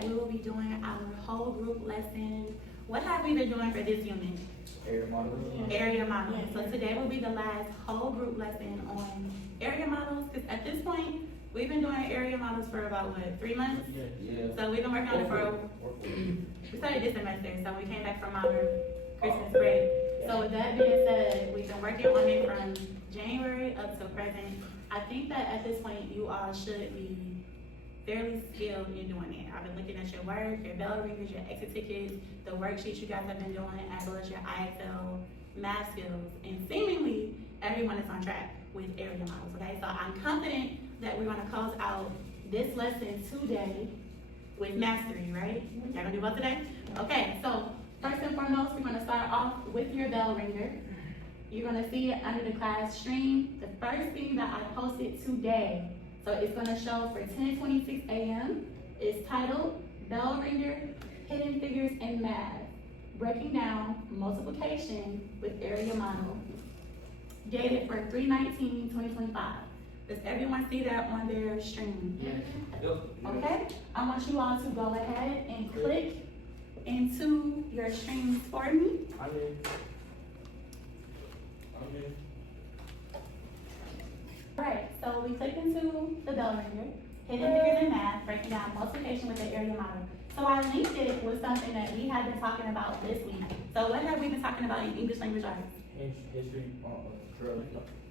that we will be doing our whole group lesson. What have we been doing for this unit? Area model. Area models. So today will be the last whole group lesson on area models, because at this point, we've been doing area models for about, what, 3 months? Yeah. So we've been working on it for, we started this semester, so we came back from our Christmas break. So with that being said, we've been working on it from January up to present. I think that at this point, you all should be fairly skilled in doing it. I've been looking at your work, your bell ringers, your exit tickets, the worksheets you guys have been doing, as well as your IXL math skills, and seemingly everyone is on track with area models, okay? So I'm confident that we're gonna close out this lesson today with mastery, right? Y'all gonna do well today? Okay, so first and foremost, we're gonna start off with your bell ringer. You're gonna see it under the class stream. The first thing that I posted today, so it's gonna show for 10:26 a.m. is titled Bell Ringer, Hidden Figures in Math, breaking down multiplication with area model, dated for 3/19/2025. Does everyone see that on their stream? Okay, I want you all to go ahead and click into your streams for me. I'm in. Alright, so we clicked into the bell ringer, hidden figures in math, breaking down multiplication with the area model. So I linked it with something that we have been talking about this week. So what have we been talking about in English language arts? History,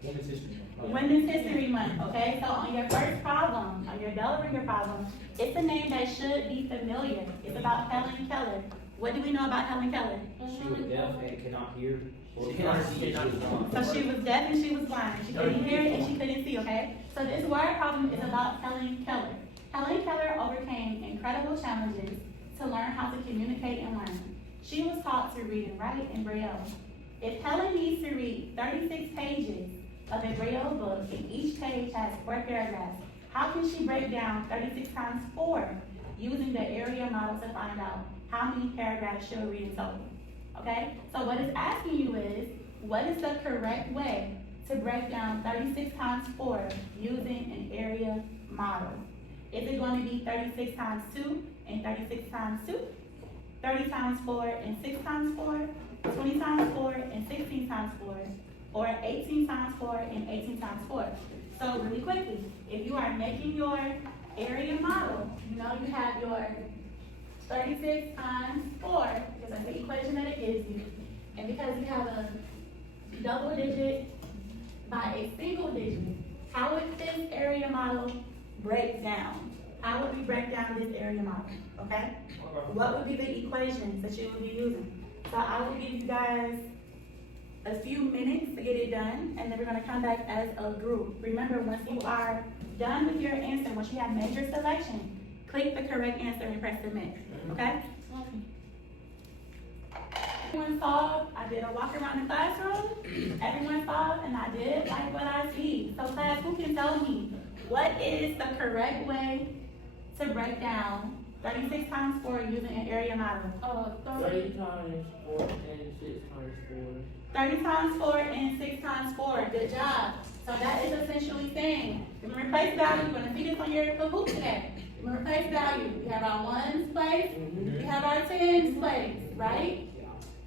women's history. Women's History Month, okay? So on your first problem, on your bell ringer problem, it's a name that should be familiar. It's about Helen Keller. What do we know about Helen Keller? She was deaf and cannot hear. She cannot see. So she was deaf and she was blind. She couldn't hear and she couldn't see, okay? So this word problem is about Helen Keller. Helen Keller overcame incredible challenges to learn how to communicate and learn. She was taught to read and write in Braille. If Helen needs to read 36 pages of a Braille book and each page has 4 paragraphs, how can she break down 36 times 4 using the area model to find out how many paragraphs she'll read in total? Okay, so what it's asking you is, what is the correct way to break down 36 times 4 using an area model? Is it going to be 36 times 2 and 36 times 2? 30 times 4 and 6 times 4? 20 times 4 and 16 times 4? Or 18 times 4 and 18 times 4? So really quickly, if you are making your area model, you know you have your 36 times 4, because that's the equation that it gives you. And because you have a double digit by a single digit, how would this area model break down? How would we break down this area model, okay? What would be the equations that you would be using? So I will give you guys a few minutes to get it done, and then we're gonna come back as a group. Remember, once you are done with your answer, once you have made your selection, click the correct answer and press submit, okay? Everyone saw, I did a walk around the classroom, everyone saw, and I did like what I see. So class, who can tell me, what is the correct way to break down 36 times 4 using an area model? 30 times 4 and 6 times 30 times 4 and 6 times 4, good job. So that is essentially saying, remember place value, you're gonna see this on your Kahoot today. Remember place value, we have our ones place, we have our tens place, right?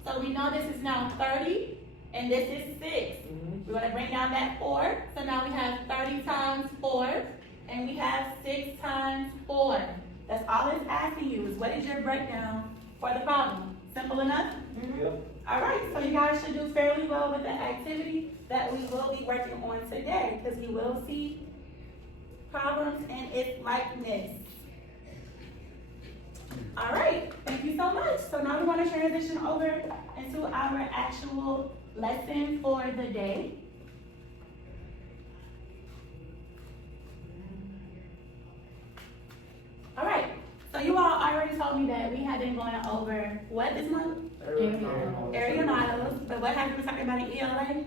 So we know this is now 30, and this is 6. We're gonna bring down that 4, so now we have 30 times 4, and we have 6 times 4. That's all it's asking you is what is your breakdown for the problem? Simple enough? Yep. All right, so you guys should do fairly well with the activity that we will be working on today, because we will see problems and its likeness. All right, thank you so much. So now we're going to transition over into our actual lesson for the day. All right, so you all already told me that we had been going over what this month? Area models, but what have we been talking about in ELA?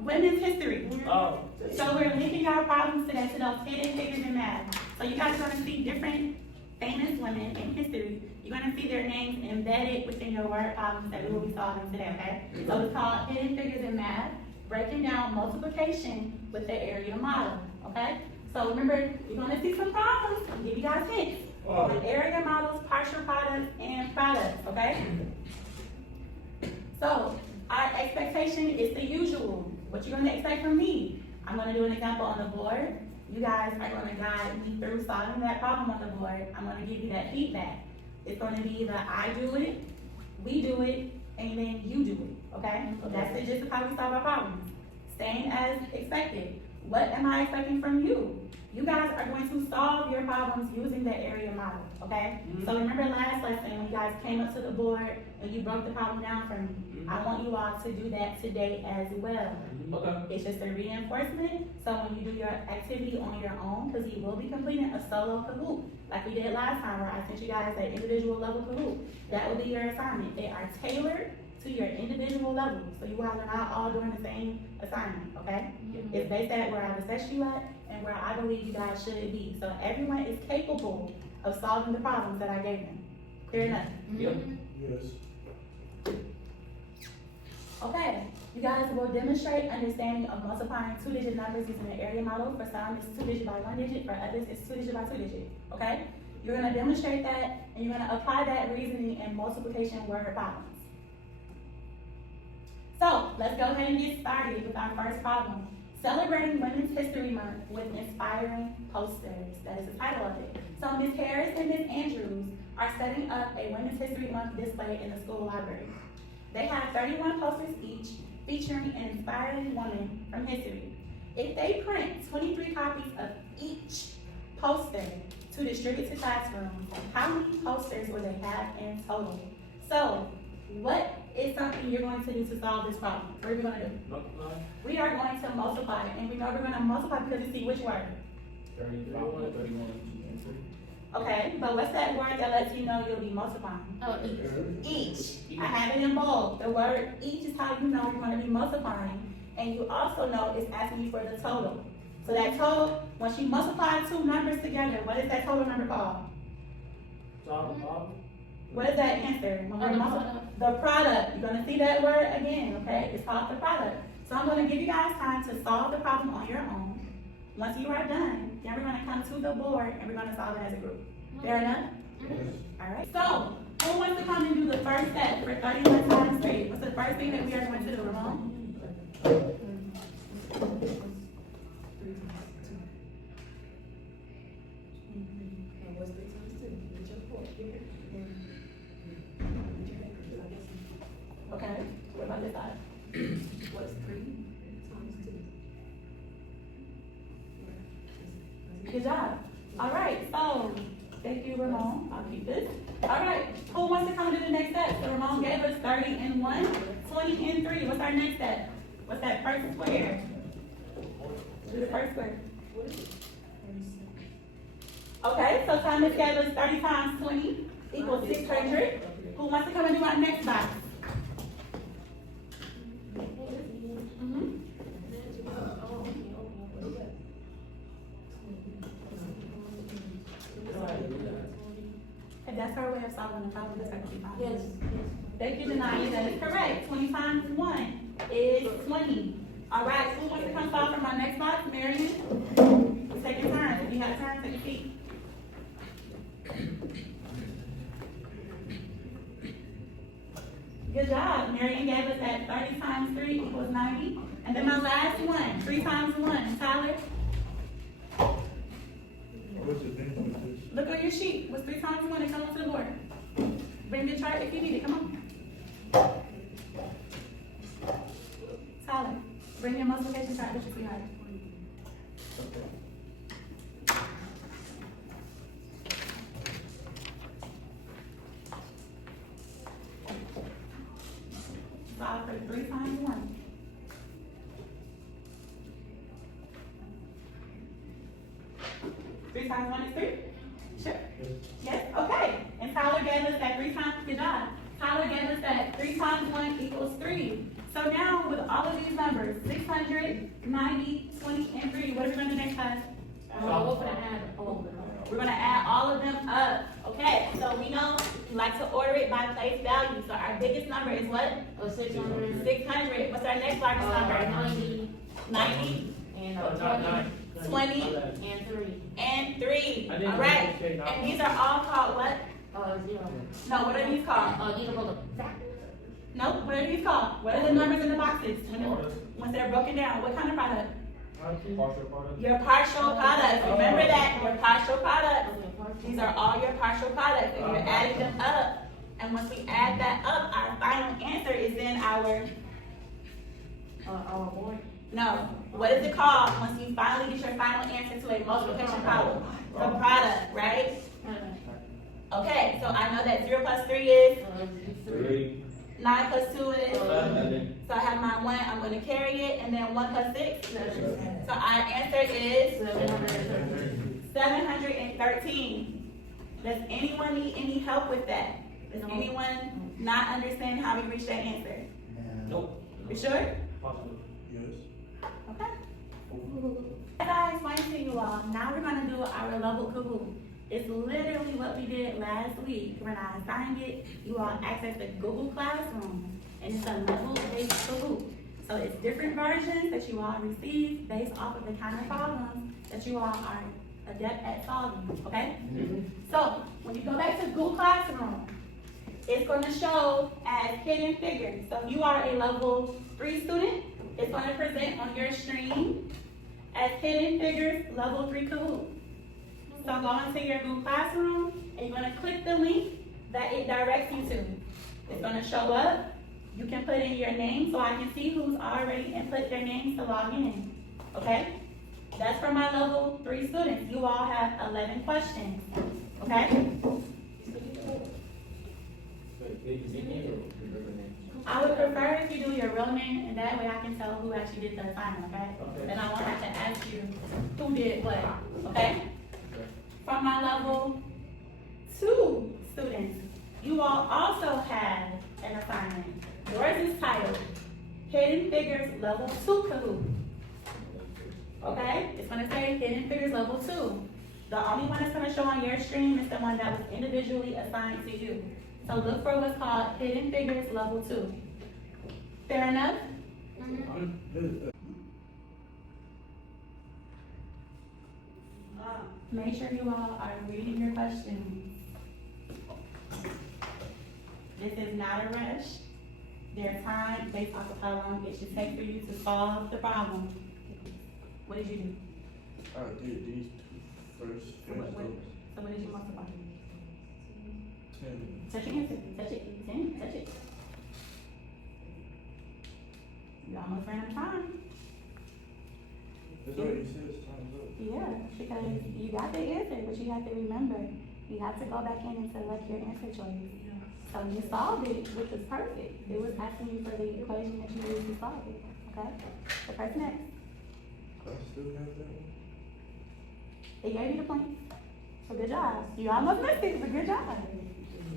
Women's history. Oh. So we're linking our problems today to those hidden figures in math. So you guys are going to see different famous women in history. You're going to see their names embedded within your word problems that we will be solving today, okay? So it's called Hidden Figures in Math, breaking down multiplication with the area model, okay? So remember, you're gonna see some problems, I'll give you guys hints. With area models, partial products, and products, okay? So, our expectation is the usual. What you're gonna expect from me? I'm gonna do an example on the board. You guys are gonna guide me through solving that problem on the board. I'm gonna give you that feedback. It's gonna be either I do it, we do it, and then you do it, okay? So that's the gist of how we solve our problems. Same as expected. What am I expecting from you? You guys are going to solve your problems using the area model, okay? So remember last lesson when you guys came up to the board and you broke the problem down for me? I want you all to do that today as well. Okay. It's just a reinforcement, so when you do your activity on your own, because you will be completing a solo Kahoot, like we did last time where I sent you guys that individual level Kahoot. That will be your assignment. They are tailored to your individual level, so you guys are not all doing the same assignment, okay? It's based at where I've assessed you at and where I believe you guys should be. So everyone is capable of solving the problems that I gave them. Clear enough? Yep. Yes. Okay, you guys will demonstrate understanding of multiplying two-digit numbers using the area model. For some, it's 2 digit by 1 digit. For others, it's 2 digit by 2 digit, okay? You're gonna demonstrate that, and you're gonna apply that reasoning in multiplication word problems. So, let's go ahead and get started with our first problem. Celebrating Women's History Month with inspiring posters. That is the title of it. So, Ms. Harris and Ms. Andrews are setting up a Women's History Month display in the school library. They have 31 posters each featuring an inspiring woman from history. If they print 23 copies of each poster to distribute to classrooms, how many posters will they have in total? So, what is something you're going to do to solve this problem? What are we going to do? Multiply. We are going to multiply, and we know we're going to multiply because you see which word? 31, and 3. Okay, but what's that word that lets you know you'll be multiplying? Oh, Each. I have it in bold. The word each is how you know you're going to be multiplying, and you also know it's asking you for the total. So that total, once you multiply two numbers together, what is that total number called? Solve the problem. What is that answer? When we're the product. You're gonna see that word again, okay? It's called the product. So I'm gonna give you guys time to solve the problem on your own. Once you are done, then we're gonna come to the board and we're gonna solve it as a group. Fair enough? Alright. So, who wants to come and do the first step for 31 times 3? What's the first thing that we are going to do, Ramon? Okay, what about this side? what's 3 times 2? Good job. All right, so thank you, Ramon. I'll keep this. All right, who wants to come and do the next step? So Ramon gave us 30 and 1, 20 and 3. What's our next step? What's that first square? Do the first square. Okay, so Thomas gave us 30 times 20 equals 600. Who wants to come and do our next box? And that's our way of solving the problem. That's actually fine. Yes. Thank you, Janaya. That is correct. 20 times 1 is 20. All right, who wants to come solve for my next box? Marion? Take your turn. If you have a turn, take your seat. Good job. Marion gave us that 30 times 3 equals 90. And then my last one, 3 times 1. Tyler, What's the name of this? look on your sheet. What's 3 times 1? And come on to the board. Bring the chart if you need it. Come on. Tyler, bring your multiplication chart that you see right. Solve for 3 times 1. Three times 1 is 3? Sure. Yes, okay. And Tyler gave us that 3 times, good job. Tyler gave us that 3 times 1 equals 3. So now with all of these numbers, 600, 90, 20, and 3, what are we going to do next time? We're gonna add all of them. We're going to add all of them up. Okay, so we know we like to order it by place value. So our biggest number is what? 600. 600. What's our next largest number? 90. 90. And Not 20. 9. 20, And 3. and 3. I didn't All right. say not- And these are all called what? 0. No, what are these called? You can roll a factor. No, what are these called? What are the numbers in the boxes when they're broken down? What kind of product? Partial product. Your partial products. Remember that, your partial products. Okay, partial. These are all your partial products, and you're adding them up. And once we add that up, our final answer is then our, Our board. no, what is it called? Once you finally get your final answer to a multiplication problem, the product, right? Okay, so I know that 0 plus 3 is, 3. 9 plus 2 is, 11. so I have my 1, I'm gonna carry it, and then 1 plus 6. So our answer is 713. Does anyone need any help with that? Does No. anyone not understand how we reached that answer? Nope. You sure? Possible. Yes. Okay. As I explained to you all, now we're gonna do our level Kahoot. It's literally what we did last week when I assigned it. You all access the Google Classroom, and it's a level-based Kahoot. So it's different versions that you all receive based off of the kind of problems that you all are adept at solving, okay? So when you go back to Google Classroom, it's gonna show as hidden figures. So if you are a level 3 student, it's gonna present on your screen as hidden figures, level 3 Kahoot. So go into your Google Classroom, and you're gonna click the link that it directs you to. It's gonna show up. You can put in your name so I can see who's already input their names to log in, okay? That's for my level 3 students. You all have 11 questions, okay? I would prefer if you do your real name, and that way I can tell who actually did the assignment, okay? Okay. And I won't have to ask you who did what, okay? From my level 2 students, you all also have an assignment. Yours is titled Hidden Figures Level 2 Kahoot. Okay? It's gonna say Hidden Figures Level 2. The only one that's gonna show on your screen is the one that was individually assigned to you. So look for what's called Hidden Figures Level 2. Fair enough? Make sure you all are reading your questions. This is not a rush. There's time based off of how long it should take for you to solve the problem. What did you do? I did these two first. So what did you multiply? 10. Touch your answer. Touch it. 10. Touch it. You almost ran out of time. That's what he says, time's up. Yeah, because you got the answer, but you have to remember, you have to go back in and select your answer choice. So you solved it, which was perfect. It was asking you for the equation that you used to solve it, okay? The person next. I still have that one. It gave you the point. So good job. You almost missed it, but good job.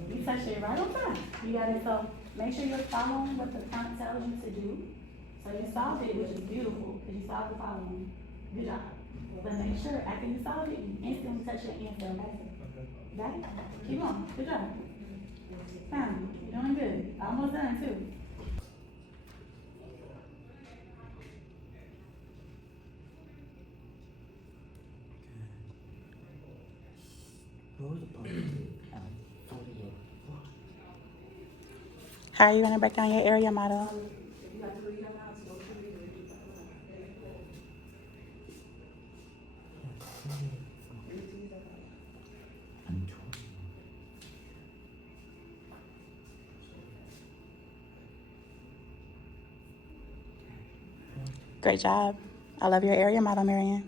You touched it right on time. You got it, so make sure you're following what the prompt tells you to do. So you solved it, which is beautiful, because you solved the problem. Good job. But make sure after you solve it, you instantly touch your answer, okay? Got it? Keep on. Good job. Fine. You're doing good. Almost done too. How are you gonna break down your area model? You have to read them out, so you read it. Great job. I love your area model, Marianne.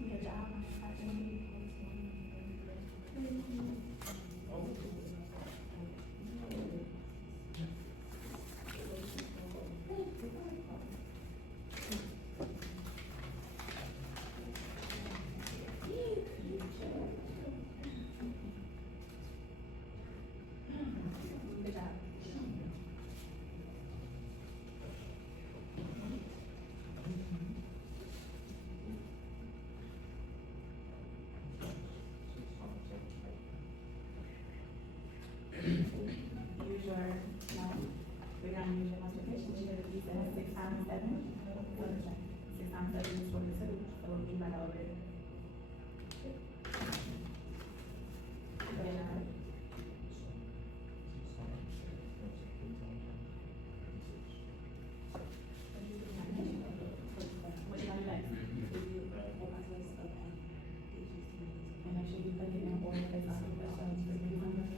Good job. Good job. it's 42, so we might over it. What you want to do? And make sure you put it in order based off of the questions for the number.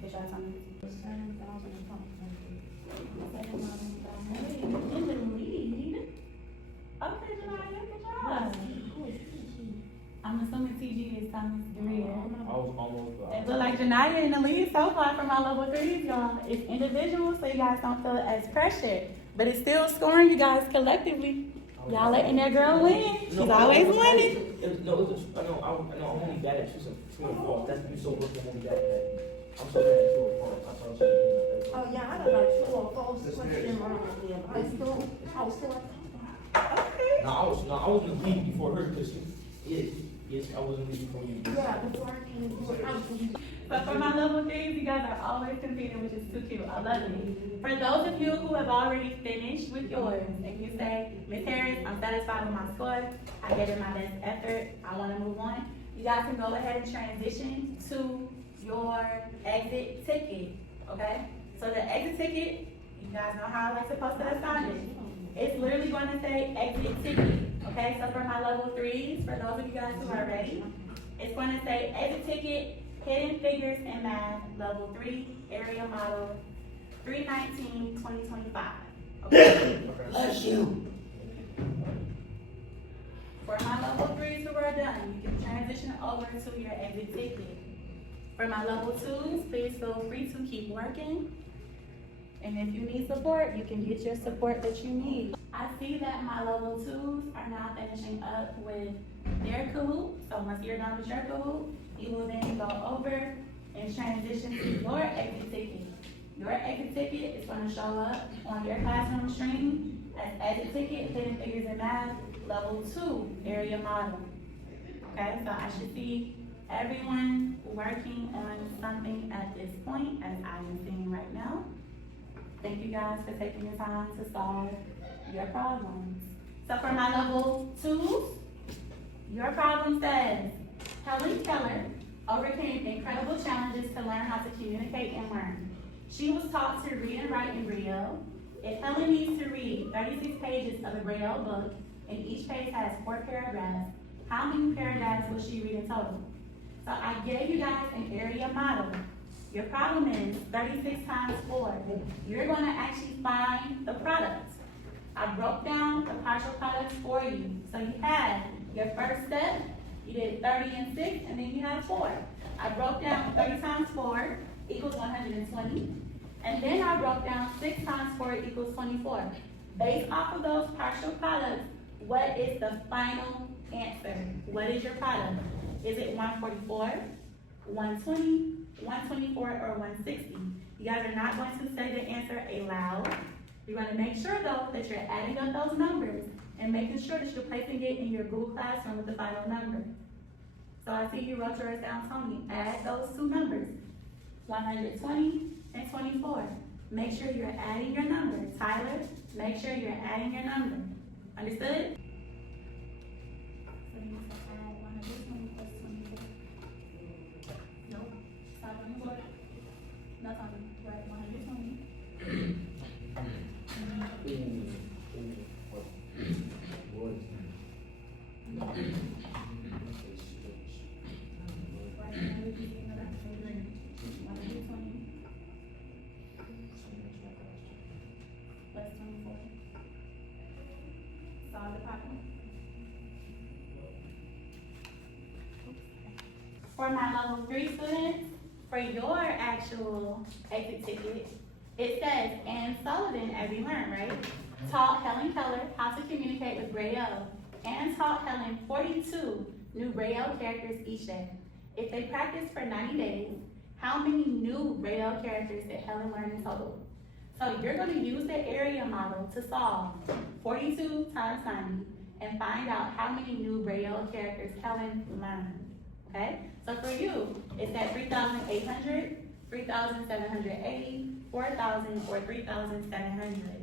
Get y'all something? In the lead. Okay, Janaya, good job. I'm assuming TG is Thomas Greer. I was almost. It look like Janaya in the lead so far for my level 3s, y'all. It's individual, so you guys don't feel it as pressure. But it's still scoring you guys collectively. Y'all letting that girl win. She's always winning. I'm only bad at two and four. That's you so good. I'm only bad at that. I'm so bad at 2 and 4. That's what I'm saying. Oh, yeah, I don't know, true or false question wrong with them. I still, Okay. I was in the lead before her because yes, I was in the lead before you. yeah, before I came into the house. But for my level 3s, you guys are always competing, which is too cute. I love it. For those of you who have already finished with yours, and you say, Ms. Harris, I'm satisfied with my score, I gave it my best effort, I want to move on, you guys can go ahead and transition to your exit ticket, okay? So the exit ticket, you guys know how I like to post it assign it. It's literally going to say exit ticket, okay? So for my level 3s, for those of you guys who are ready, it's going to say exit ticket, Hidden Figures in Math, level 3, area model, 3/19/2025. Okay? Bless you. For my level 3s who are done, you can transition over to your exit ticket. For my level 2s, please feel free to keep working. And if you need support, you can get your support that you need. I see that my level 2s are now finishing up with their Kahoot. So once you're done with your Kahoot, you will then go over and transition to your exit ticket. Your exit ticket is going to show up on your classroom screen as exit ticket, Hidden Figures in Math, level 2, area model. Okay, so I should see everyone working on something at this point, as I am seeing right now. Thank you guys for taking the time to solve your problems. So for my level 2s, your problem says, Helen Keller overcame incredible challenges to learn how to communicate and learn. She was taught to read and write in Braille. If Helen needs to read 36 pages of a Braille book, and each page has 4 paragraphs, how many paragraphs will she read in total? So I gave you guys an area model. Your problem is 36 times 4. You're going to actually find the product. I broke down the partial products for you. So you had your first step, you did 30 and 6, and then you have 4. I broke down 30 times 4 equals 120. And then I broke down 6 times 4 equals 24. Based off of those partial products, what is the final answer? What is your product? Is it 144, 120, 124, or 160? You guys are not going to say the answer aloud. You're going to make sure, though, that you're adding up those numbers and making sure that you're placing it in your Google Classroom with the final number. So I see you wrote yours down, Tony. Add those two numbers, 120 and 24. Make sure you're adding your number. Tyler, make sure you're adding your number. Understood? So you need to add 120 plus 24. Nope. Stop on the board. No, Tony. Right, 120. For my level 3 students, for your actual exit ticket, it says, Ann Sullivan, as you learned, right, taught Helen Keller how to communicate with Braille, and taught Helen 42 new Braille characters each day. If they practiced for 90 days, how many new Braille characters did Helen learn in total? So you're going to use the area model to solve 42 times 90 and find out how many new Braille characters Helen learned. Okay? So for you, it's at 3,800, 3,780, 4,000, or 3,700.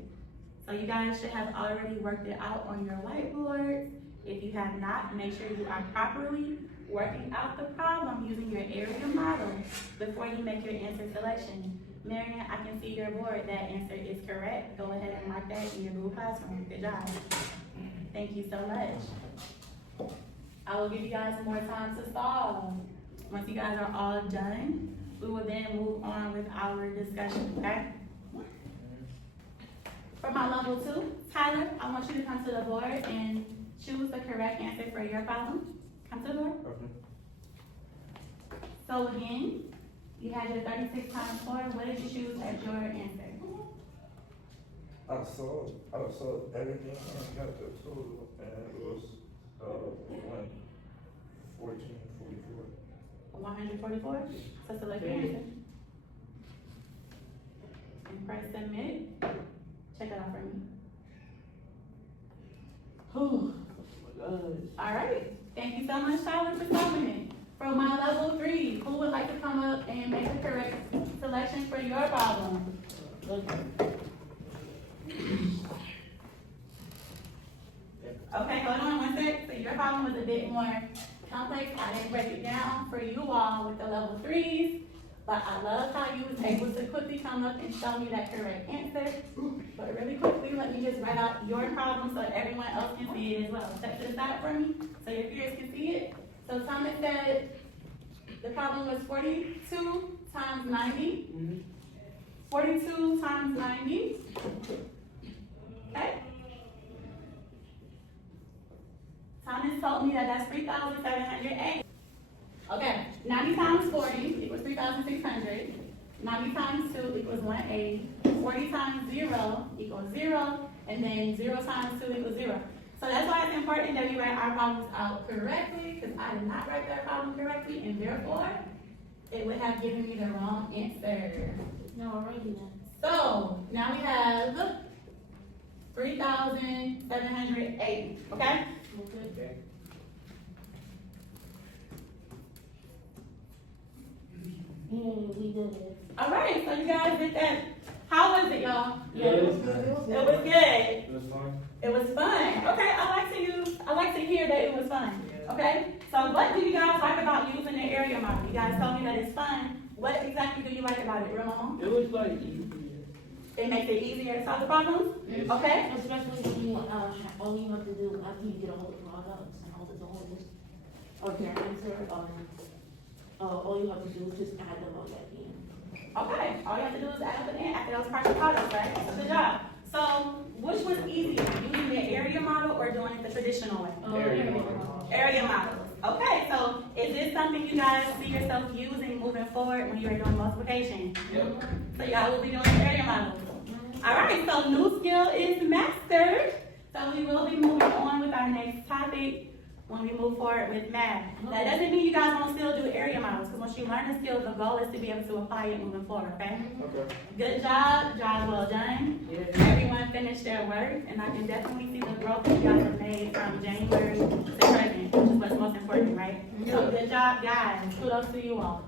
So you guys should have already worked it out on your whiteboard. If you have not, make sure you are properly working out the problem using your area model before you make your answer selection. Marion, I can see your board, that answer is correct. Go ahead and mark that in your Google Classroom. Good job. Thank you so much. I will give you guys more time to solve. Once you guys are all done, we will then move on with our discussion, okay? For my level 2, Tyler, I want you to come to the board and choose the correct answer for your problem. Come to the board. Okay. So again, you had your 36 times 4. What did you choose as your answer? I saw everything and got the total, and it was, 1444. 144? So select your answer. And press submit. Check it out for me. Whew. All right. Thank you so much, Tyler, for solving it. For my level 3, who would like to come up and make the correct selection for your problem? Okay, hold on one sec. So your problem was a bit more complex. I didn't break it down for you all with the level 3s, but I love how you was able to quickly come up and show me that correct answer. But really quickly, let me just write out your problem so everyone else can see it as well. Step to the side for me so your peers can see it. So Thomas said the problem was 42 times 90. 42 times 90. Okay. Thomas told me that that's 3,708. Okay, 90 times 40 equals 3,600. 90 times 2 equals 180. 40 times 0 equals 0. And then 0 times 2 equals 0. So that's why it's important that we write our problems out correctly, because I did not write that problem correctly, and therefore, it would have given me the wrong answer. No, already then. So, now we have 3,780, okay? Okay. We did it. All right, so you guys did that. How was it, y'all? Yeah, it was good. It was good. It was fun. It was fun. Okay, I like to hear that it was fun. Okay? So what do you guys like about using the area model? You guys told me that it's fun. What exactly do you like about it, Ramon? It was like easy. It makes it easier to solve the problems? Yes. Okay? Especially when you, all you have to do after you get all the products and all the whole, or your answer, all you have to do is just add them on that end. Okay, all you have to do is add up the end after those partial products, right? Good job. So, which was easier, using the area model or doing it the traditional way? Area model. Area models. Okay, so is this something you guys see yourself using moving forward when you are doing multiplication? Yep. So y'all will be doing the area models. All right, so new skill is mastered. So we will be moving on with our next topic when we move forward with math. That doesn't mean you guys won't still do area models, because once you learn the skills, the goal is to be able to apply it moving forward, okay? Okay. Good job well done. Yeah. Everyone finished their work, and I can definitely see the growth that you guys have made from January to present, which is what's most important, right? So good job, guys. Kudos to you all.